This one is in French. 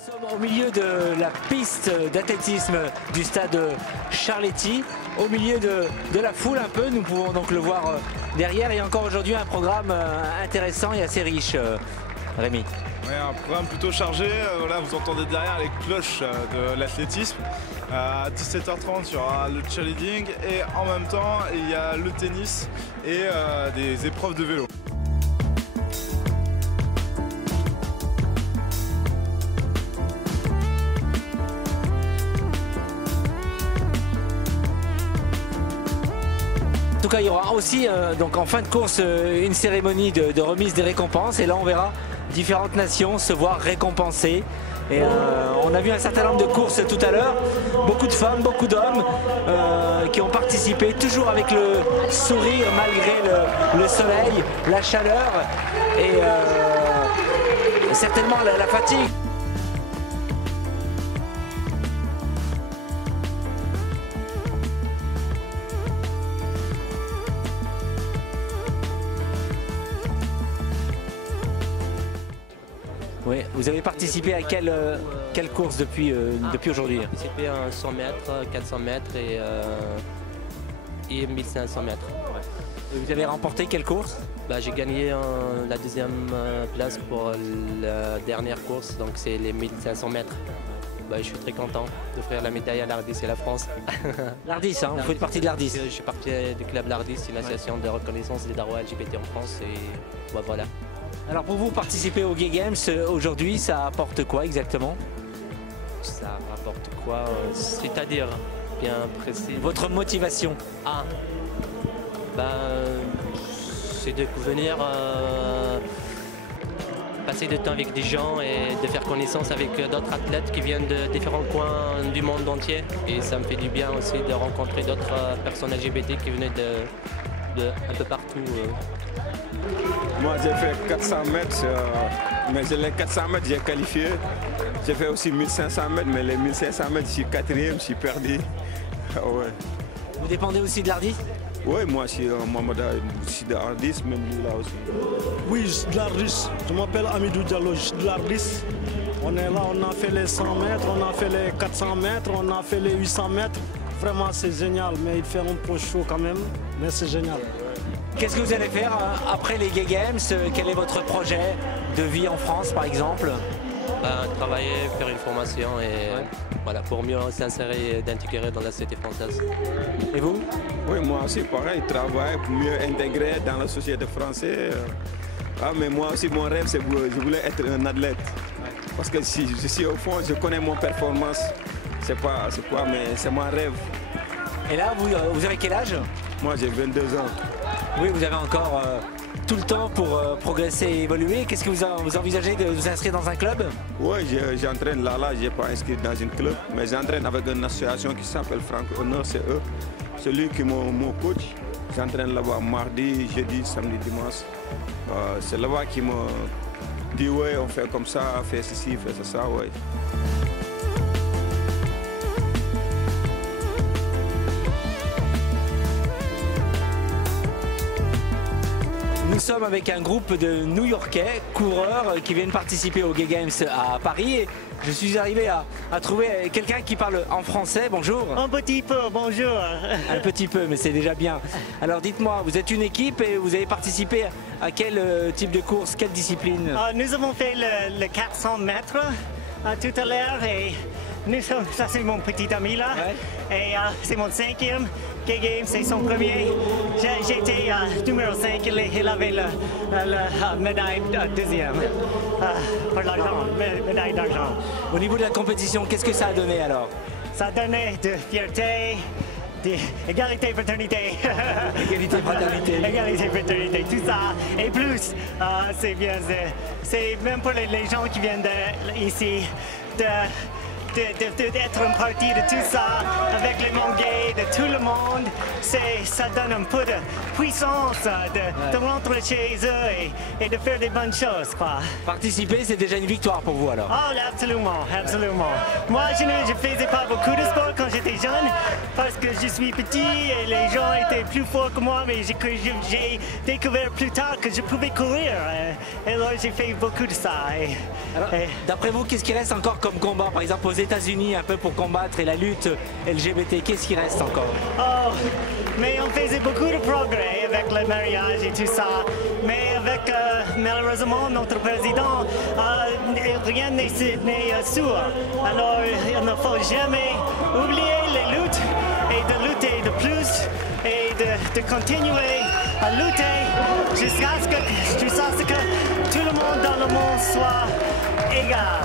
Nous sommes au milieu de la piste d'athlétisme du stade Charletti, au milieu de la foule un peu. Nous pouvons donc le voir derrière. Et encore aujourd'hui un programme intéressant et assez riche, Rémi. Ouais, un programme plutôt chargé. Là, vous entendez derrière les cloches de l'athlétisme. À 17h30, il y aura le cheerleading et en même temps, il y a le tennis et des épreuves de vélo. En tout cas, il y aura aussi donc en fin de course une cérémonie de remise des récompenses. Et là, on verra différentes nations se voir récompensées. Et on a vu un certain nombre de courses tout à l'heure. Beaucoup de femmes, beaucoup d'hommes qui ont participé, toujours avec le sourire malgré le soleil, la chaleur et certainement la fatigue. Oui, vous avez participé à quelle course depuis aujourd'hui? J'ai participé à 100 mètres, 400 mètres et 1500 mètres. Et vous avez remporté quelle course? J'ai gagné la deuxième place pour la dernière course, donc c'est les 1500 mètres. Je suis très content d'offrir la médaille à l'Ardis et la France. L'Ardis, hein, vous faites partie de l'Ardis? Je suis partie du club l'Ardis, une association de reconnaissance des darons LGBT en France et voilà. Alors pour vous participer aux Gay Games aujourd'hui, ça apporte quoi exactement? Ça rapporte quoi? C'est-à-dire bien précis. Votre motivation? C'est de venir passer du temps avec des gens et de faire connaissance avec d'autres athlètes qui viennent de différents coins du monde entier. Et ça me fait du bien aussi de rencontrer d'autres personnes LGBT qui venaient de un peu partout. Moi j'ai fait 400 mètres, mais les 400 mètres j'ai qualifié. J'ai fait aussi 1500 mètres, mais les 1500 mètres je suis quatrième, je suis perdu. Ouais. Vous dépendez aussi de l'Ardis? Oui, moi je suis de l'Ardis, même lui là aussi. Oui, de l'Ardis. Je m'appelle Amidou Diallo, je suis de l'Ardis. On est là, on a fait les 100 mètres, on a fait les 400 mètres, on a fait les 800 mètres. Vraiment c'est génial, mais il fait un peu chaud quand même, mais c'est génial. Qu'est-ce que vous allez faire après les Gay Games? Quel est votre projet de vie en France par exemple? Travailler, faire une formation et voilà, pour mieux s'insérer et d'intégrer dans la société française. Et vous? Oui, moi aussi pareil, travailler pour mieux intégrer dans la société française. Mais moi aussi mon rêve c'est je voulais être un athlète. Parce que si je suis au fond, je connais mon performance. C'est quoi, mais c'est mon rêve. Et là, vous avez quel âge? Moi j'ai 22 ans. Oui, vous avez encore tout le temps pour progresser et évoluer. Qu'est-ce que vous envisagez de vous inscrire dans un club? Oui, j'entraîne là, je n'ai pas inscrit dans un club, mais j'entraîne avec une association qui s'appelle Franck Honor, c'est eux. C'est lui qui est mon coach. J'entraîne là-bas mardi, jeudi, samedi, dimanche. C'est là-bas qui me dit, ouais, on fait comme ça, fait ceci, fait ça, ouais. Nous sommes avec un groupe de New-Yorkais, coureurs qui viennent participer aux Gay Games à Paris. Et je suis arrivé à trouver quelqu'un qui parle en français. Bonjour. Un petit peu, bonjour. Un petit peu, mais c'est déjà bien. Alors dites-moi, vous êtes une équipe et vous avez participé à quel type de course, quelle discipline? Nous avons fait le 400 mètres tout à l'heure et ça c'est mon petit ami là. Ouais. Et c'est mon 5e. Gay Games, c'est son premier. J'étais numéro 5, il avait la médaille deuxième pour l'argent, médaille d'argent. Au niveau de la compétition, qu'est-ce que ça a donné alors? Ça a donné de fierté, d'égalité, fraternité. Égalité, fraternité. Égalité, fraternité, tout ça. Et plus, c'est bien, c'est même pour les gens qui viennent ici, d'être en partie de tout ça, avec les mondes gays, de tout le monde, ça donne un peu de puissance de rentrer chez eux et de faire des bonnes choses, quoi. Participer, c'est déjà une victoire pour vous alors? Oh, absolument, absolument. Moi, je ne faisais pas beaucoup de sport quand j'étais jeune, parce que je suis petit et les gens étaient plus forts que moi, mais j'ai découvert plus tard que je pouvais courir. Et alors, j'ai fait beaucoup de ça. D'après vous, qu'est-ce qui reste encore comme combat? Par exemple, aux États-Unis, un peu pour combattre et la lutte LGBT, qu'est-ce qui reste encore? Oh, mais on faisait beaucoup de progrès avec le mariage et tout ça. Mais avec, malheureusement, notre président, rien n'est sûr. Alors, il ne faut jamais oublier les luttes et de lutter de plus et de continuer à lutter jusqu'à ce que tout le monde dans le monde soit égal.